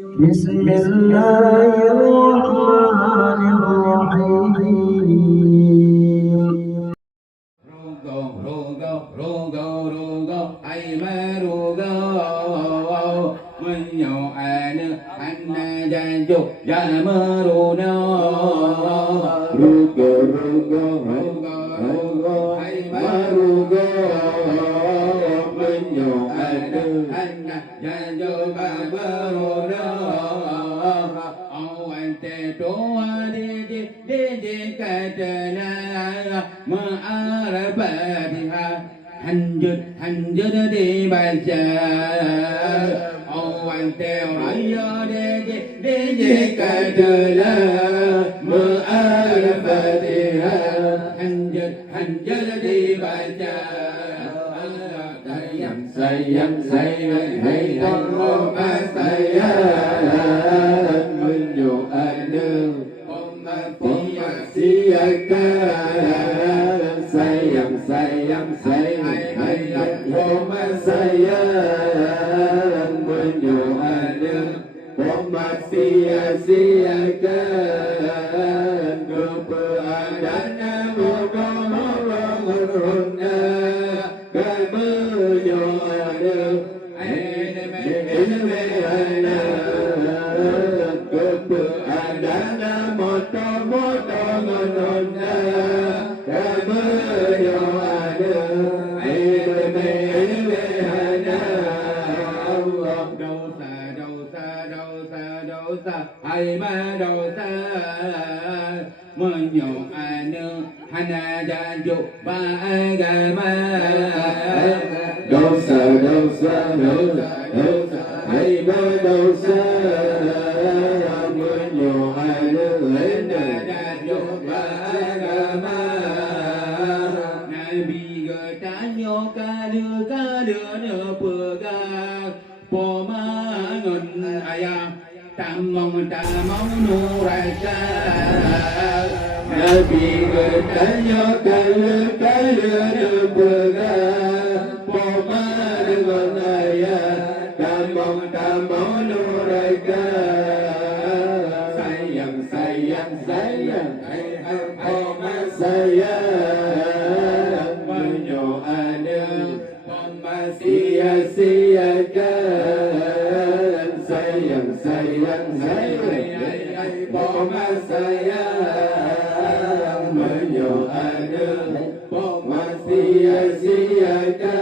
بسم الله الرحمن الرحيم Rugo ai ma rugo mình nhỏ ai nữa anh ra dục ra mơ rugo ai ma rugo mình nhỏ ai nữa anh ra dục ra mơ rugo anh te to đi cả trời na mơ arabatiha hành dứt đi bài cha anh theo nói đi cả trời la mơ arabatiha hành dứt đi bài cha say hay con ô ma say mình dù anh đưa ôm ma si ca say hay ô ma say mình dù anh đưa ôm ma si ca đưa bờ anh mô cái mơ dù anh đưa ai ma đầu ta mơ nhỏ ai nơ hana ja jo ba ga ma đâu sa ai ma đâu sa mơ nhỏ ai nơ hana ja jo ba ga ma nabi ga ta nyo ka đưa nơ pơ ga po ma ngon aya tam mong nu ra cha nabi người ta nhớ cái đưa bờ ga po ma ngon aya tam mong nu ra cha sayang hay po ma sayang menyo ada po ma sia ka sayang po ma sayang menyo ada po ma sia ka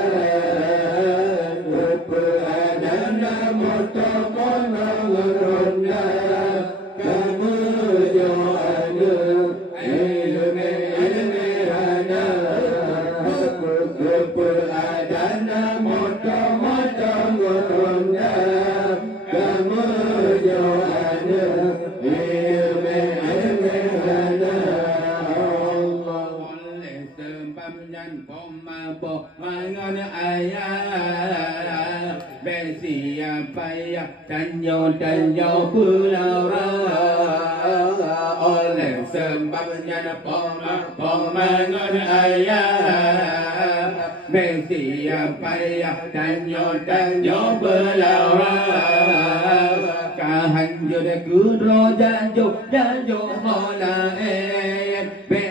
berada moto mono kamu yo ada ilme ana berada moto mono kamu yo ada ilme ana Allah boleh sembam dan poma bo mangon ayah besia payah dan yo pulau ra oleh sembahnya poma mangon ayah besia payah dan yo pulau ra kahan yo de kudro dan yo hola be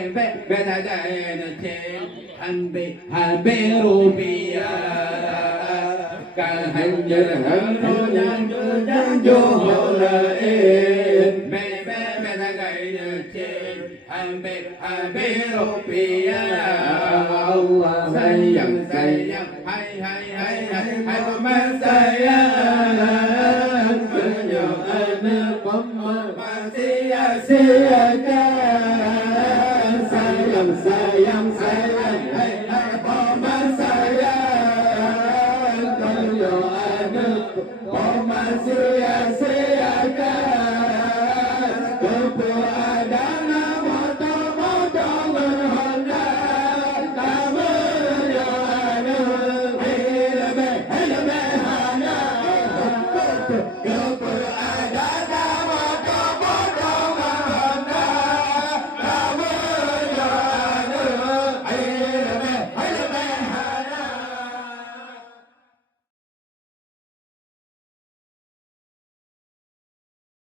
ta na chen hambe rupiah kahan yo dan yo hola be ta na chen hambe rupiah Allah sayang hai mama sayang menyo ana pama sia ka sayang hai pama sayang menyo ana pama sia